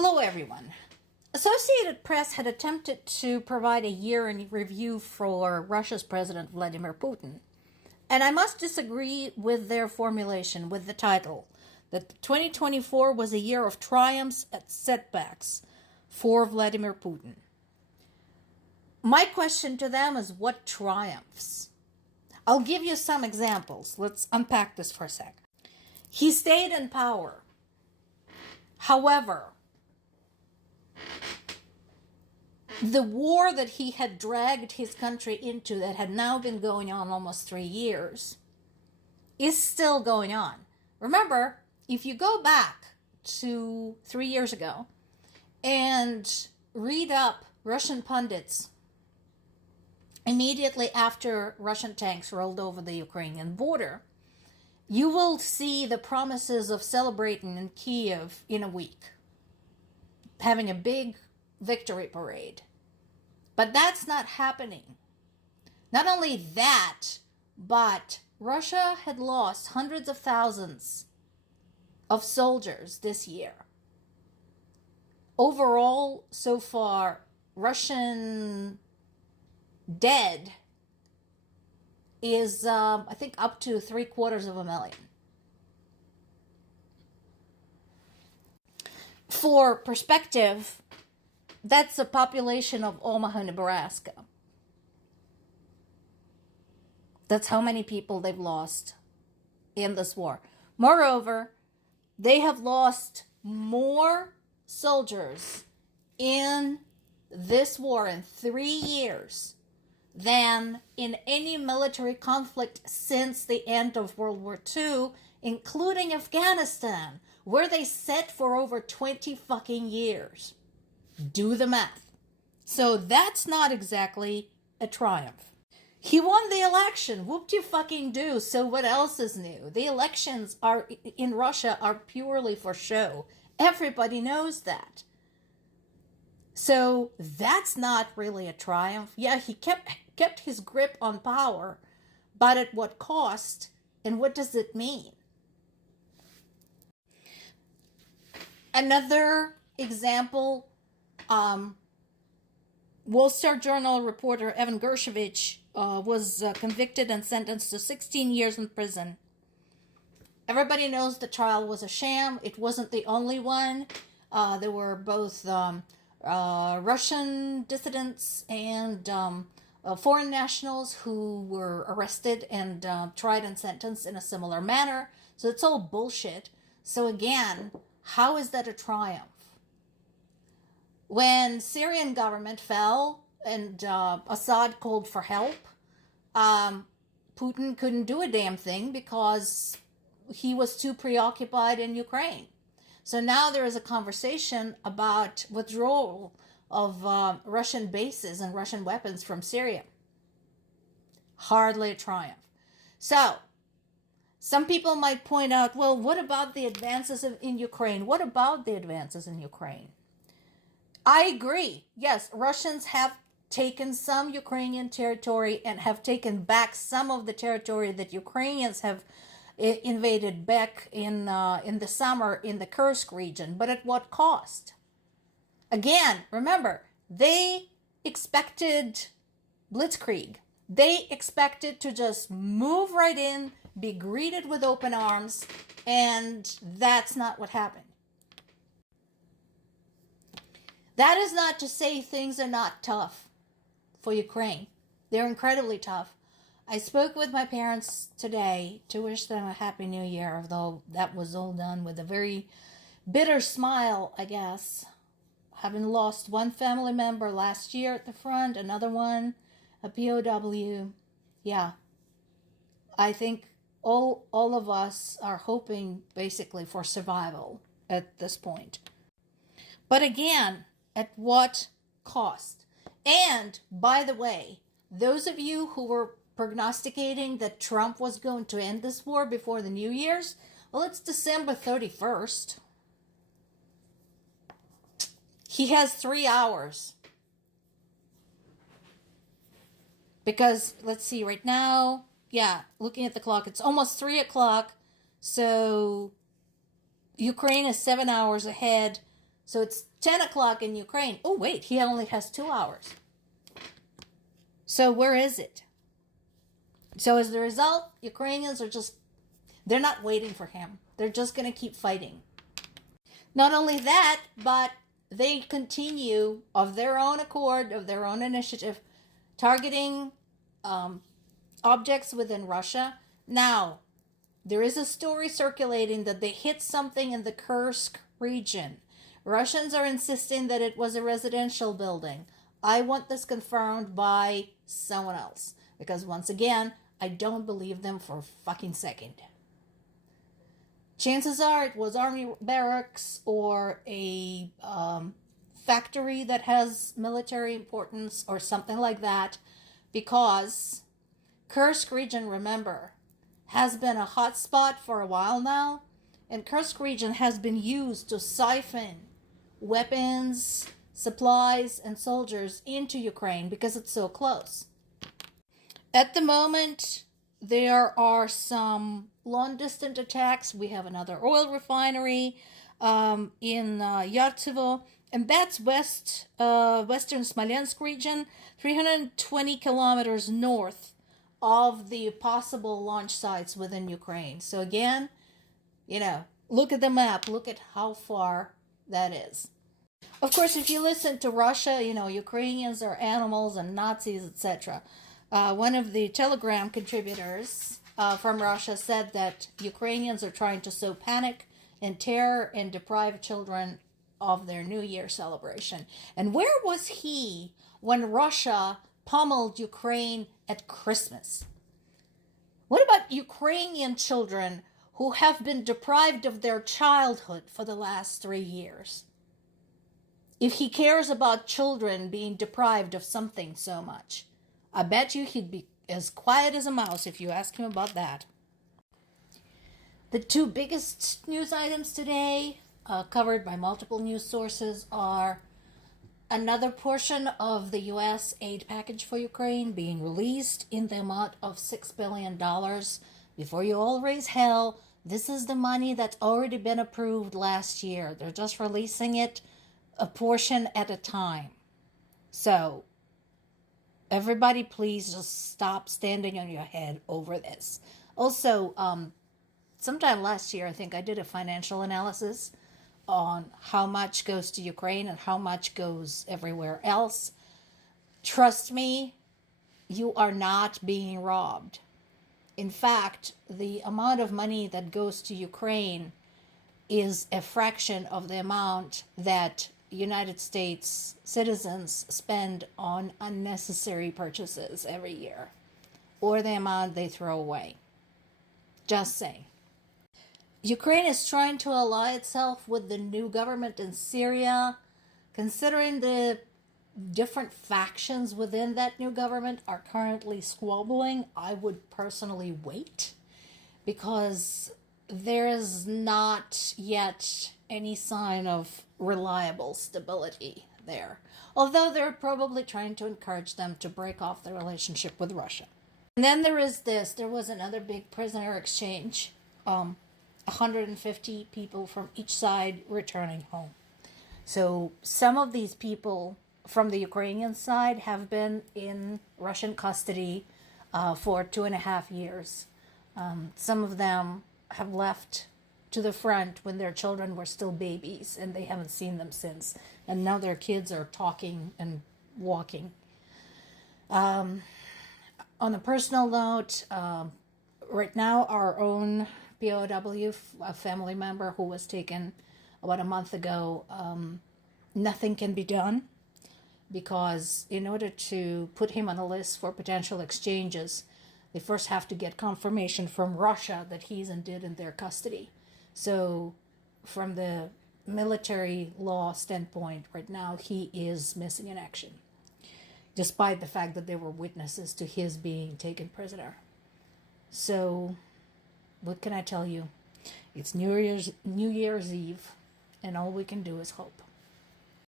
Hello, everyone. Associated Press had attempted to provide a year in review for Russia's President Vladimir Putin, and I must disagree with their formulation with the title that 2024 was a year of triumphs and setbacks for Vladimir Putin. My question to them is, what triumphs? I'll give you some examples. Let's unpack this for a sec. He stayed in power. However, the war that he had dragged his country into, that had now been going on almost 3 years, is still going on. Remember, if you go back to 3 years ago and read up Russian pundits immediately after Russian tanks rolled over the Ukrainian border, you will see the promises of celebrating in Kiev in a week, having a big victory parade. But that's not happening. Not only that, but Russia had lost hundreds of thousands of soldiers this year. Overall, so far, Russian dead is, I think, up to 750,000. For perspective, that's the population of Omaha, Nebraska. That's how many people they've lost in this war. Moreover, they have lost more soldiers in this war in 3 years than in any military conflict since the end of World War II, including Afghanistan, where they sat for over 20 fucking years. Do the math. So that's not exactly a triumph. He won the election. Whoop-de-fucking-do. So what else is new? The elections are in Russia are purely for show. Everybody knows that. So that's not really a triumph. Yeah, he kept his grip on power, but at what cost? And what does it mean? Another example, Wall Street Journal reporter Evan Gershkovich was convicted and sentenced to 16 years in prison. Everybody knows the trial was a sham. It wasn't the only one. There were both Russian dissidents and foreign nationals who were arrested and tried and sentenced in a similar manner. So it's all bullshit. So again, how is that a triumph? When Syrian government fell and Assad called for help, Putin couldn't do a damn thing because he was too preoccupied in Ukraine. So now there is a conversation about withdrawal of Russian bases and Russian weapons from Syria. Hardly a triumph. So, some people might point out, well, what about the advances in Ukraine? What about the advances in Ukraine? I agree. Yes, Russians have taken some Ukrainian territory and have taken back some of the territory that Ukrainians have invaded back in the summer in the Kursk region. But at what cost? Again, remember, they expected blitzkrieg. They expected to just move right in, be greeted with open arms, and that's not what happened. That is not to say things are not tough for Ukraine. They're incredibly tough. I spoke with my parents today to wish them a happy new year, although that was all done with a very bitter smile, I guess. Having lost one family member last year at the front, another one, a POW. Yeah. I think all of us are hoping basically for survival at this point. But again, at what cost? And, by the way, those of you who were prognosticating that Trump was going to end this war before the New Year's, well, it's December 31st. He has 3 hours. Because, let's see, right now, yeah, looking at the clock, it's almost 3 o'clock. So Ukraine is 7 hours ahead. So it's 10 o'clock in Ukraine. Oh, wait, he only has 2 hours. So where is it? So as the result, Ukrainians are just, they're not waiting for him. They're just going to keep fighting. Not only that, but they continue of their own accord, of their own initiative, targeting objects within Russia. Now, there is a story circulating that they hit something in the Kursk region. Russians are insisting that it was a residential building. I want this confirmed by someone else. Because once again, I don't believe them for a fucking second. Chances are it was army barracks or a factory that has military importance or something like that. Because Kursk region, remember, has been a hot spot for a while now. And Kursk region has been used to siphon weapons, supplies, and soldiers into Ukraine because it's so close. At the moment, there are some long-distance attacks. We have another oil refinery in Yartsevo, and that's western Smolensk region, 320 kilometers north of the possible launch sites within Ukraine. So again, look at the map. Look at how far that is. Of course, if you listen to Russia, Ukrainians are animals and Nazis, etc. One of the Telegram contributors from Russia said that Ukrainians are trying to sow panic and terror and deprive children of their New Year celebration. And where was he when Russia pummeled Ukraine at Christmas? What about Ukrainian children who have been deprived of their childhood for the last 3 years? If he cares about children being deprived of something so much, I bet you he'd be as quiet as a mouse if you ask him about that. The two biggest news items today, covered by multiple news sources, are another portion of the U.S. aid package for Ukraine being released in the amount of $6 billion. Before you all raise hell, this is the money that's already been approved last year. They're just releasing it a portion at a time. So, everybody please just stop standing on your head over this. Also, sometime last year, I think I did a financial analysis on how much goes to Ukraine and how much goes everywhere else. Trust me, you are not being robbed. In fact, the amount of money that goes to Ukraine is a fraction of the amount that United States citizens spend on unnecessary purchases every year, or the amount they throw away. Just saying. Ukraine is trying to ally itself with the new government in Syria. Considering the different factions within that new government are currently squabbling, I would personally wait, because there is not yet any sign of reliable stability there. Although they're probably trying to encourage them to break off the relationship with Russia. And then there is this. There was another big prisoner exchange. 150 people from each side returning home. So some of these people from the Ukrainian side have been in Russian custody for 2.5 years. Some of them have left to the front when their children were still babies, and they haven't seen them since. And now their kids are talking and walking. On a personal note, right now our own POW, a family member who was taken about a month ago, nothing can be done, because in order to put him on a list for potential exchanges, they first have to get confirmation from Russia that he's indeed in their custody. So from the military law standpoint, right now he is missing in action, despite the fact that there were witnesses to his being taken prisoner. So what can I tell you? It's New Year's Eve, and all we can do is hope.